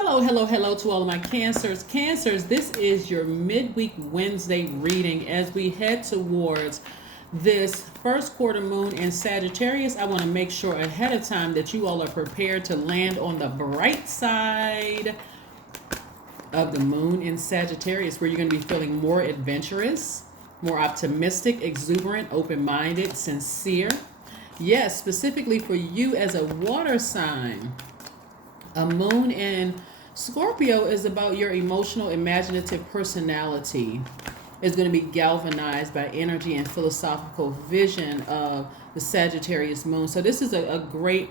Hello to all of my Cancers. Cancers, this is your midweek Wednesday reading as we head towards this first quarter moon in Sagittarius. I want to make sure ahead of time that you all are prepared to land on the bright side of the moon in Sagittarius, where you're going to be feeling more adventurous, more optimistic, exuberant, open-minded, sincere. Yes, specifically for you as a water sign. A moon in Scorpio is about your emotional, imaginative personality. Is going to be galvanized by energy and philosophical vision of the Sagittarius moon. So this is a great,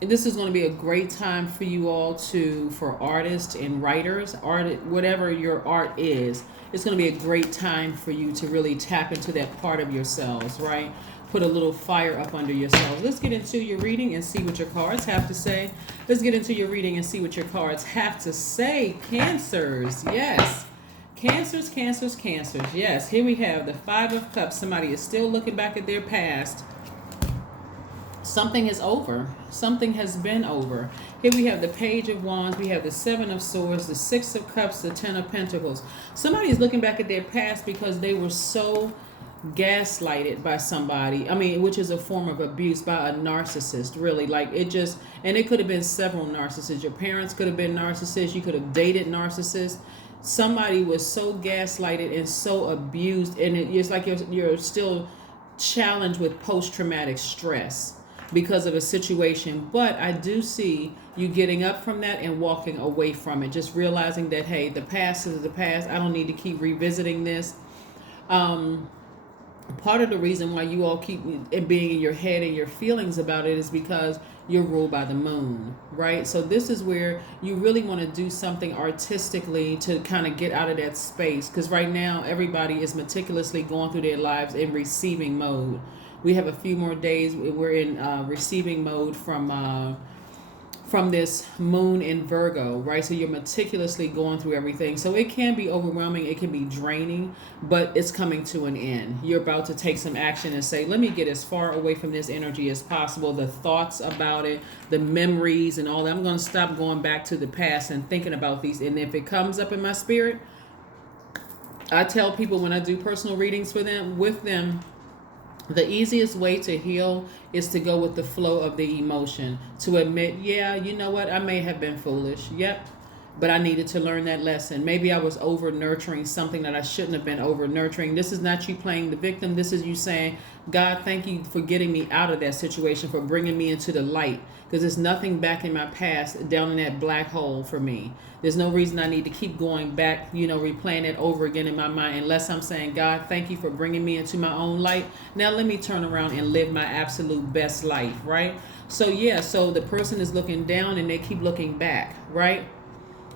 this is going to be a great time for you all for artists and writers, whatever your art is. It's going to be a great time for you to really tap into that part of yourselves, right? Put a little fire up under yourselves. Let's get into your reading and see what your cards have to say. Let's get into your reading and see what your cards have to say. Cancers, yes. Cancers. Yes, here we have the Five of Cups. Somebody is still looking back at their past. Something is over. Something has been over. Here we have the Page of Wands. We have the Seven of Swords, the Six of Cups, the Ten of Pentacles. Somebody is looking back at their past because they were so gaslighted by somebody, which is a form of abuse by a narcissist, really. And it could have been several narcissists. Your parents could have been narcissists. You could have dated narcissists. Somebody was so gaslighted and so abused, and it's like you're still challenged with post-traumatic stress because of a situation. But I do see you getting up from that and walking away from it, just realizing that, hey, the past is the past. I don't need to keep revisiting this. Part of the reason why you all keep it being in your head and your feelings about it is because you're ruled by the moon, right? So this is where you really want to do something artistically to kind of get out of that space, because right now everybody is meticulously going through their lives in receiving mode. We have a few more days. We're in receiving mode from this moon in Virgo, right? So you're meticulously going through everything. So it can be overwhelming, it can be draining, but it's coming to an end. You're about to take some action and say, let me get as far away from this energy as possible. The thoughts about it, the memories and all that. I'm going to stop going back to the past and thinking about these. And if it comes up in my spirit, I tell people when I do personal readings with them, the easiest way to heal is to go with the flow of the emotion. To admit, yeah, you know what? I may have been foolish. Yep. But I needed to learn that lesson. Maybe I was over nurturing something that I shouldn't have been over nurturing. This is not you playing the victim. This is you saying, God, thank you for getting me out of that situation, for bringing me into the light. Because there's nothing back in my past down in that black hole for me. There's no reason I need to keep going back, replaying it over again in my mind, unless I'm saying, God, thank you for bringing me into my own light. Now let me turn around and live my absolute best life, right? So the person is looking down and they keep looking back, right?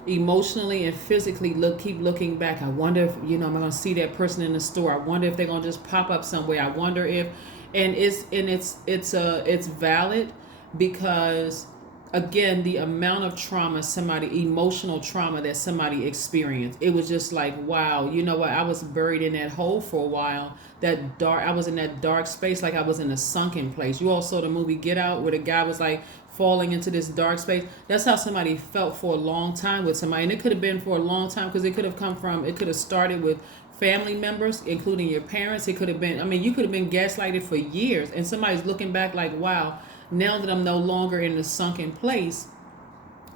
Emotionally and physically keep looking back. I wonder if I'm gonna see that person in the store. I wonder if they're gonna just pop up somewhere. I wonder if, and it's valid, because again, the amount of trauma, emotional trauma that somebody experienced, it was just like, wow, you know what? I was buried in that hole for a while. I was in that dark space, like I was in a sunken place. You all saw the movie Get Out, where the guy was like falling into this dark space. That's how somebody felt for a long time with somebody. And it could have been for a long time, because it could have started with family members, including your parents. It could have been, you could have been gaslighted for years, and somebody's looking back like, wow, now that I'm no longer in the sunken place,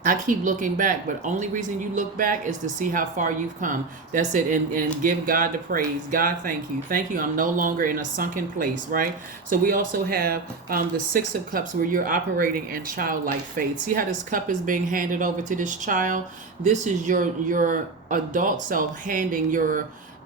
I keep looking back. But only reason you look back is to see how far you've come. That's it. And give God the praise. God, thank you. Thank you. I'm no longer in a sunken place, right? So we also have the Six of Cups, where you're operating in childlike faith. See how this cup is being handed over to this child? This is your adult self handing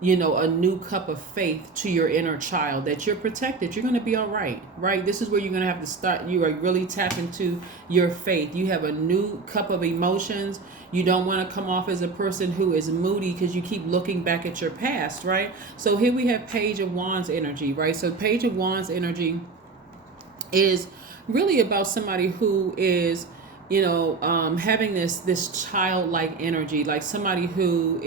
a new cup of faith to your inner child, that you're protected. You're going to be all right, right? This is where you're going to have to start. You are really tap into your faith. You have a new cup of emotions. You don't want to come off as a person who is moody because you keep looking back at your past, right? So here we have Page of Wands energy, right? So Page of Wands energy is really about somebody who is having this childlike energy, like somebody who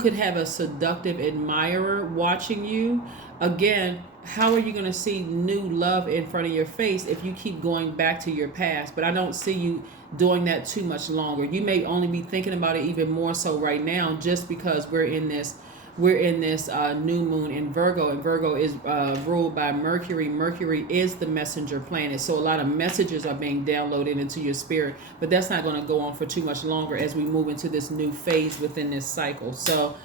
could have a seductive admirer watching you. Again, how are you going to see new love in front of your face if you keep going back to your past? But I don't see you doing that too much longer. You may only be thinking about it even more so right now, just because we're in this new moon in Virgo, and Virgo is ruled by Mercury. Mercury is the messenger planet, so a lot of messages are being downloaded into your spirit, but that's not going to go on for too much longer as we move into this new phase within this cycle. So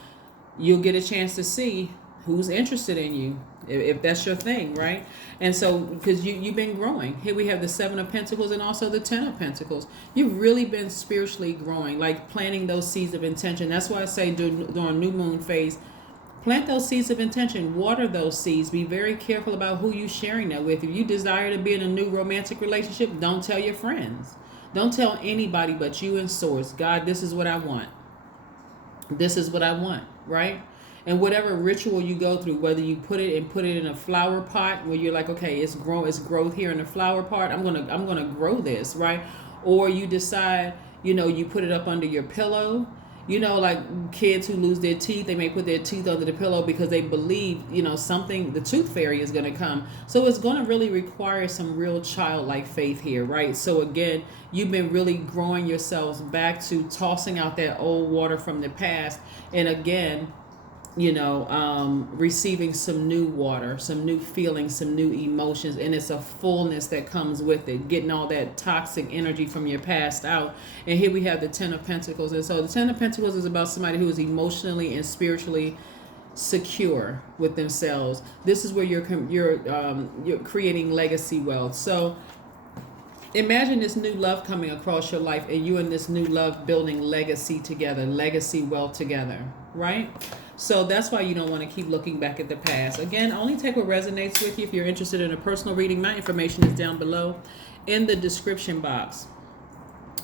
you'll get a chance to see who's interested in you, if that's your thing, right? And so, because you've been growing. Here we have the Seven of Pentacles and also the Ten of Pentacles. You've really been spiritually growing, like planting those seeds of intention. That's why I say during new moon phase, plant those seeds of intention, water those seeds. Be very careful about who you're sharing that with. If you desire to be in a new romantic relationship, don't tell your friends. Don't tell anybody but you and Source. God, this is what I want. This is what I want, right? And whatever ritual you go through, whether you put it in a flower pot where you're like, okay, it's growth here in the flower pot. I'm gonna grow this, right? Or you decide, you put it up under your pillow. Like kids who lose their teeth, they may put their teeth under the pillow because they believe, the tooth fairy is going to come. So it's going to really require some real childlike faith here, right? So again, you've been really growing yourselves back to tossing out that old water from the past. And again, receiving some new water, some new feelings, some new emotions, and it's a fullness that comes with it, getting all that toxic energy from your past out. And here we have the Ten of Pentacles. And so the Ten of Pentacles is about somebody who is emotionally and spiritually secure with themselves. This is where you're creating legacy wealth. So imagine this new love coming across your life, and you and this new love building legacy together, legacy wealth together, right? So that's why you don't want to keep looking back at the past. Again, only take what resonates with you. If you're interested in a personal reading, my information is down below in the description box.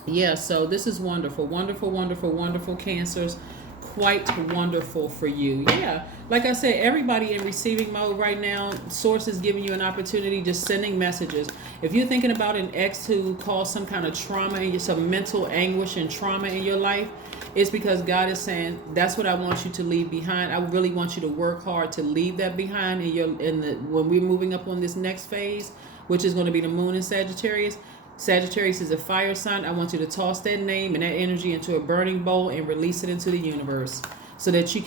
Yeah, so this is wonderful, wonderful, wonderful, wonderful, Cancers. Quite wonderful for you. Yeah, like I said, everybody in receiving mode right now. Source is giving you an opportunity, just sending messages. If you're thinking about an ex who caused some kind of trauma and some mental anguish and trauma in your life, it's because God is saying, that's what I want you to leave behind. I really want you to work hard to leave that behind when we're moving up on this next phase, which is going to be the moon in Sagittarius. Sagittarius is a fire sign. I want you to toss that name and that energy into a burning bowl and release it into the universe so that you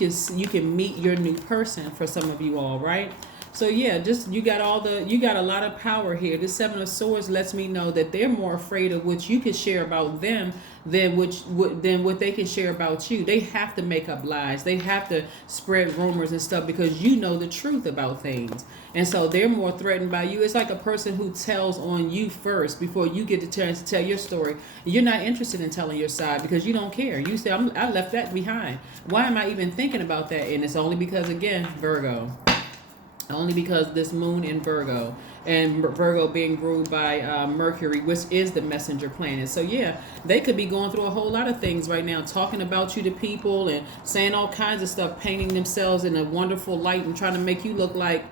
can meet your new person, for some of you all, right? So yeah, you got a lot of power here. This Seven of Swords lets me know that they're more afraid of what you can share about them than what they can share about you. They have to make up lies. They have to spread rumors and stuff because you know the truth about things. And so they're more threatened by you. It's like a person who tells on you first before you get the chance to tell your story. You're not interested in telling your side because you don't care. You say, I left that behind. Why am I even thinking about that? And it's only because, again, Virgo. Only because this moon in Virgo, and Virgo being ruled by Mercury, which is the messenger planet. So yeah, they could be going through a whole lot of things right now, talking about you to people and saying all kinds of stuff, painting themselves in a wonderful light and trying to make you look like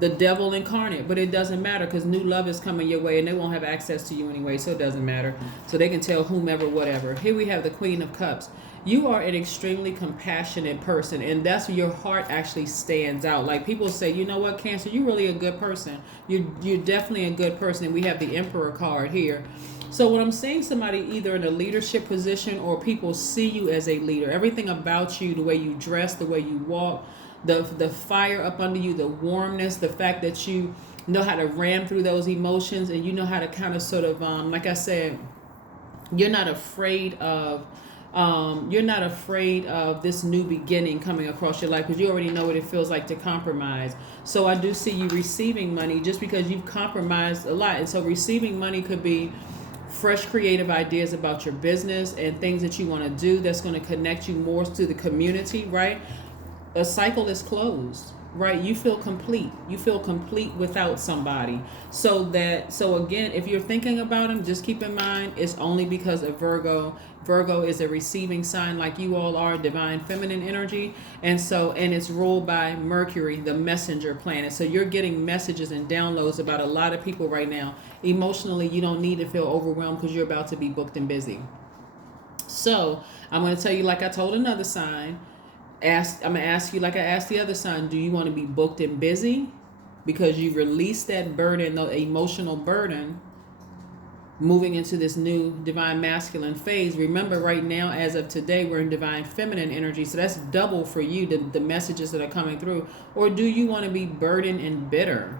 the devil incarnate. But it doesn't matter because new love is coming your way and they won't have access to you anyway, so it doesn't matter. So they can tell whomever, whatever. Here we have the Queen of Cups. You are an extremely compassionate person, and that's where your heart actually stands out. Like people say, you know what, Cancer, you're really a good person. You're definitely a good person. And we have the Emperor card here. So when I'm seeing somebody either in a leadership position or people see you as a leader, everything about you, the way you dress, the way you walk, the fire up under you, the warmness, the fact that you know how to ram through those emotions, and you know how to kind of sort of, like I said, you're not afraid of this new beginning coming across your life because you already know what it feels like to compromise. So I do see you receiving money just because you've compromised a lot. And so receiving money could be fresh creative ideas about your business and things that you want to do that's going to connect you more to the community, right? A cycle is closed, right? You feel complete. You feel complete without somebody. So again, if you're thinking about them, just keep in mind it's only because of Virgo. Virgo is a receiving sign like you all are, divine feminine energy. And it's ruled by Mercury, the messenger planet. So you're getting messages and downloads about a lot of people right now. Emotionally, you don't need to feel overwhelmed because you're about to be booked and busy. So I'm going to tell you, like I told another sign, I'm going to ask you like I asked the other sign, do you want to be booked and busy? because you release that burden, the emotional burden, moving into this new divine masculine phase. Remember, right now, as of today, we're in divine feminine energy. So that's double for you, the messages that are coming through. Or do you want to be burdened and bitter?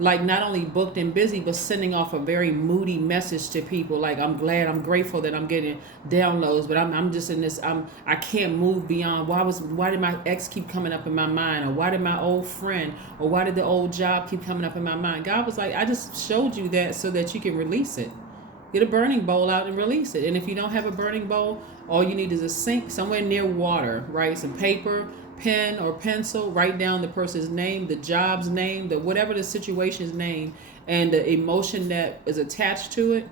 Like, not only booked and busy, but sending off a very moody message to people. Like, I'm grateful that I'm getting downloads, but I'm just in this, I can't move beyond. Why did my ex keep coming up in my mind? Or why did my old friend, or why did the old job keep coming up in my mind? God was like, I just showed you that so that you can release it. Get a burning bowl out and release it. And if you don't have a burning bowl, all you need is a sink somewhere near water, right? Some paper, pen or pencil, write down the person's name, the job's name, the whatever the situation's name, and the emotion that is attached to it.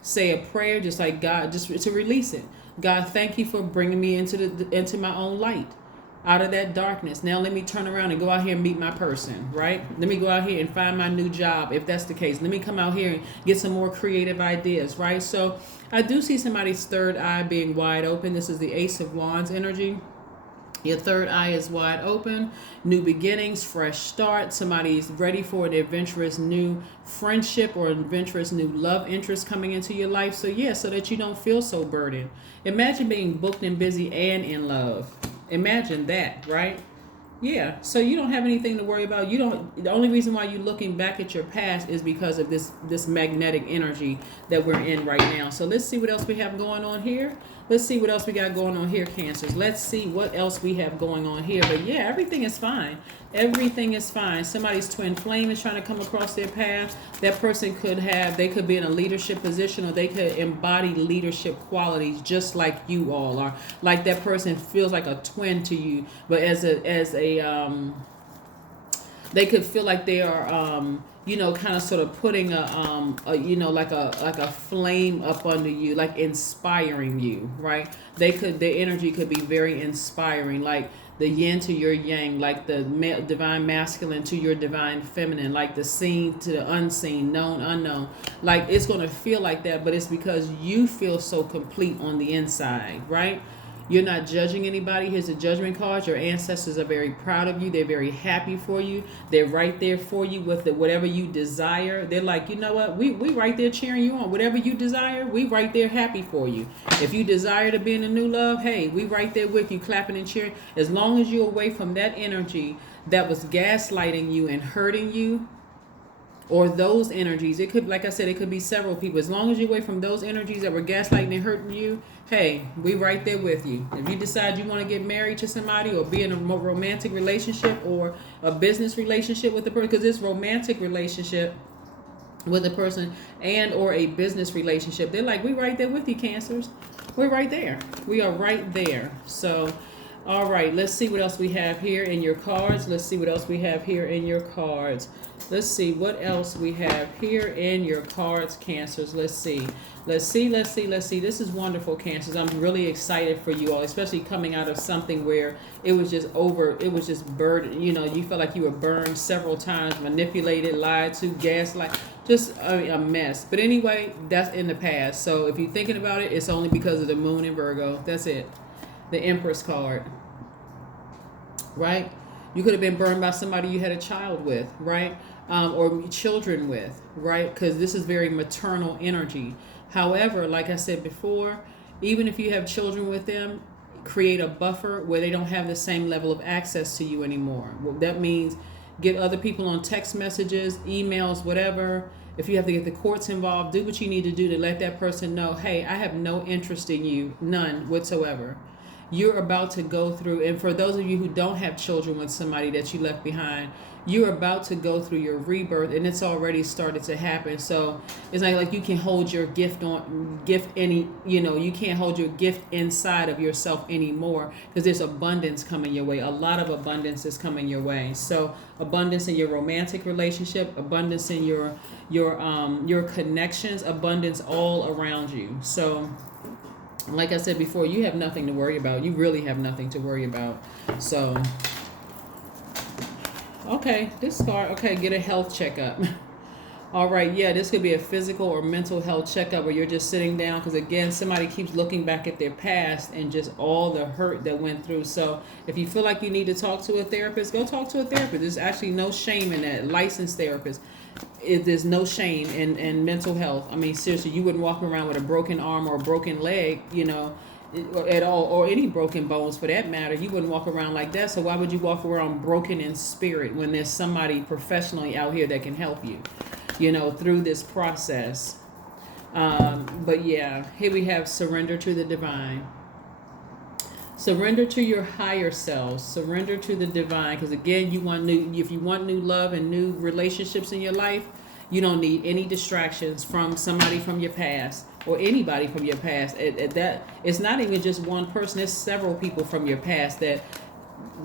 Say a prayer, just like God, just to release it. God, thank you for bringing me into my own light, out of that darkness. Now let me turn around and go out here and meet my person, right? Let me go out here and find my new job, if that's the case. Let me come out here and get some more creative ideas, right? So I do see somebody's third eye being wide open. This is the Ace of Wands energy. Your third eye is wide open. New beginnings, fresh start. Somebody's ready for an adventurous new friendship or adventurous new love interest coming into your life. So yeah, so that you don't feel so burdened. Imagine being booked and busy and in love. Imagine that, right? Yeah, so you don't have anything to worry about. The only reason why you're looking back at your past is because of this magnetic energy that we're in right now. So let's see what else we have going on here. Let's see what else we got going on here, Cancers. Let's see what else we have going on here. But yeah, everything is fine. Everything is fine. Somebody's twin flame is trying to come across their path. That person they could be in a leadership position, or they could embody leadership qualities just like you all are. Like that person feels like a twin to you, but they could feel like they are kind of sort of putting like a flame up under you, like inspiring you, right? Their energy could be very inspiring, like the yin to your yang, like the divine masculine to your divine feminine, like the seen to the unseen, known, unknown. Like it's going to feel like that, but it's because you feel so complete on the inside, right? You're not judging anybody. Here's a judgment card. Your ancestors are very proud of you. They're very happy for you. They're right there for you with whatever you desire. They're like, you know what? We right there cheering you on. Whatever you desire, we right there happy for you. If you desire to be in a new love, hey, we right there with you, clapping and cheering. As long as you're away from that energy that was gaslighting you and hurting you, or those energies, it could, like I said, it could be several people. As long as you're away from those energies that were gaslighting and hurting you, hey, we right there with you. If you decide you want to get married to somebody, or be in a romantic relationship or a business relationship with the person, because this romantic relationship with a person and or a business relationship, they're like, we right there with you, Cancers. We're right there. We are right there. So all right, let's see what else we have here in your cards. Let's see what else we have here in your cards. Let's see what else we have here in your cards, Cancers. Let's see. This is wonderful, Cancers. I'm really excited for you all, especially coming out of something where it was just burned. You felt like you were burned several times, manipulated, lied to, gaslight, just a mess. But anyway, that's in the past. So if you're thinking about it, it's only because of the moon in Virgo. That's it. The Empress card, right? You could have been burned by somebody you had a child with, right? Or children with, right? Because this is very maternal energy. However, like I said before, even if you have children with them, create a buffer where they don't have the same level of access to you anymore. Well, that means get other people on text messages, emails, whatever. If you have to get the courts involved, do what you need to do to let that person know, hey, I have no interest in you, none whatsoever. You're about to go through, and for those of you who don't have children with somebody that you left behind, you're about to go through your rebirth, and it's already started to happen. So it's not like you can hold your you can't hold your gift inside of yourself anymore, because there's abundance coming your way. A lot of abundance is coming your way. So abundance in your romantic relationship, abundance in your connections, abundance all around you. So like I said before, you have nothing to worry about. You really have nothing to worry about. So, okay, this card, okay, get a health checkup. All right, yeah, this could be a physical or mental health checkup where you're just sitting down because, again, somebody keeps looking back at their past and just all the hurt that went through. So if you feel like you need to talk to a therapist, go talk to a therapist. There's actually no shame in that. Licensed therapist. There's no shame in mental health. I mean, seriously, you wouldn't walk around with a broken arm or a broken leg, at all, or any broken bones for that matter. You wouldn't walk around like that. So why would you walk around broken in spirit when there's somebody professionally out here that can help you, through this process? But yeah, here we have surrender to the divine. Surrender to your higher self. Surrender to the divine. Because again, if you want new love and new relationships in your life, you don't need any distractions from somebody from your past or anybody from your past. That it's not even just one person. It's several people from your past that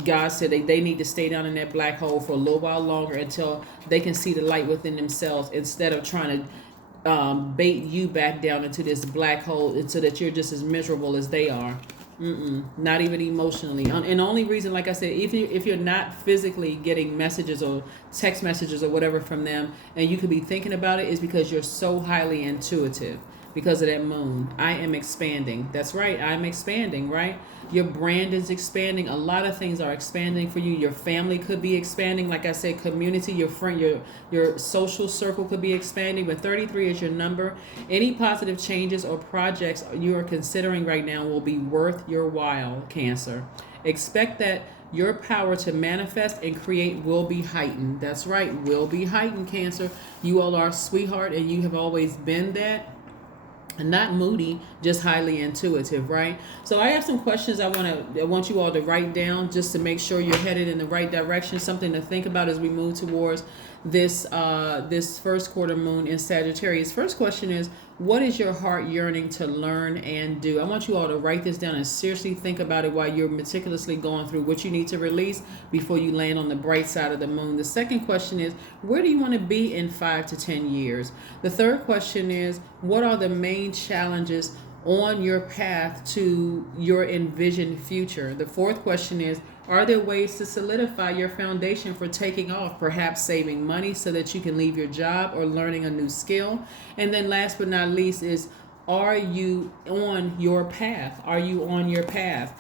God said they need to stay down in that black hole for a little while longer until they can see the light within themselves, instead of trying to bait you back down into this black hole so that you're just as miserable as they are. Not even emotionally. And the only reason, like I said, if you're not physically getting messages or text messages or whatever from them, and you could be thinking about it, is because you're so highly intuitive because of that moon. I am expanding. That's right. I'm expanding, right? Your brand is expanding. A lot of things are expanding for you. Your family could be expanding. Like I said, community, your friend, your social circle could be expanding. But 33 is your number. Any positive changes or projects you are considering right now will be worth your while, Cancer. Expect that your power to manifest and create will be heightened. That's right, will be heightened, Cancer. You all are a sweetheart, and you have always been that. And not moody, just highly intuitive, right? So I have some questions I want you all to write down just to make sure you're headed in the right direction. Something to think about as we move towards this first quarter moon in Sagittarius. First question is, what is your heart yearning to learn and do? I want you all to write this down and seriously think about it while you're meticulously going through what you need to release before you land on the bright side of the moon. The second question is, where do you want to be in 5 to 10 years? The third question is, what are the main challenges on your path to your envisioned future? The fourth question is, are there ways to solidify your foundation for taking off, perhaps saving money so that you can leave your job or learning a new skill? And then last but not least is, are you on your path? Are you on your path?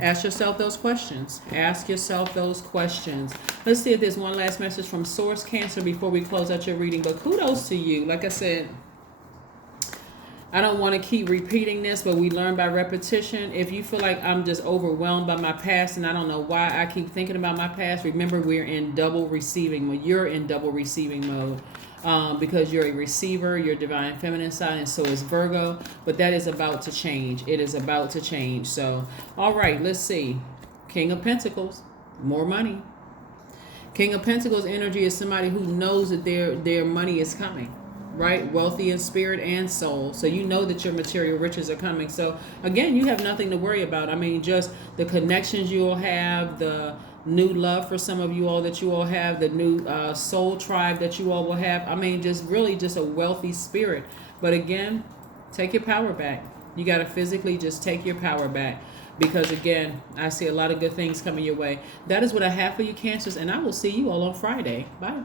Ask yourself those questions. Ask yourself those questions. Let's see if there's one last message from Source, Cancer, before we close out your reading. But kudos to you. Like I said, I don't want to keep repeating this, but we learn by repetition. If you feel like I'm just overwhelmed by my past and I don't know why I keep thinking about my past, remember we're in double receiving mode. You're in double receiving mode because you're a receiver, your divine feminine side, and so is Virgo. But that is about to change. It is about to change. So, all right, let's see. King of Pentacles, more money. King of Pentacles energy is somebody who knows that their money is coming. Right? Wealthy in spirit and soul. So you know that your material riches are coming. So again, you have nothing to worry about. I mean, just the connections you will have, the new love for some of you all that you all have, the new soul tribe that you all will have. I mean, just really just a wealthy spirit. But again, take your power back. You got to physically just take your power back. Because again, I see a lot of good things coming your way. That is what I have for you, Cancers. And I will see you all on Friday. Bye.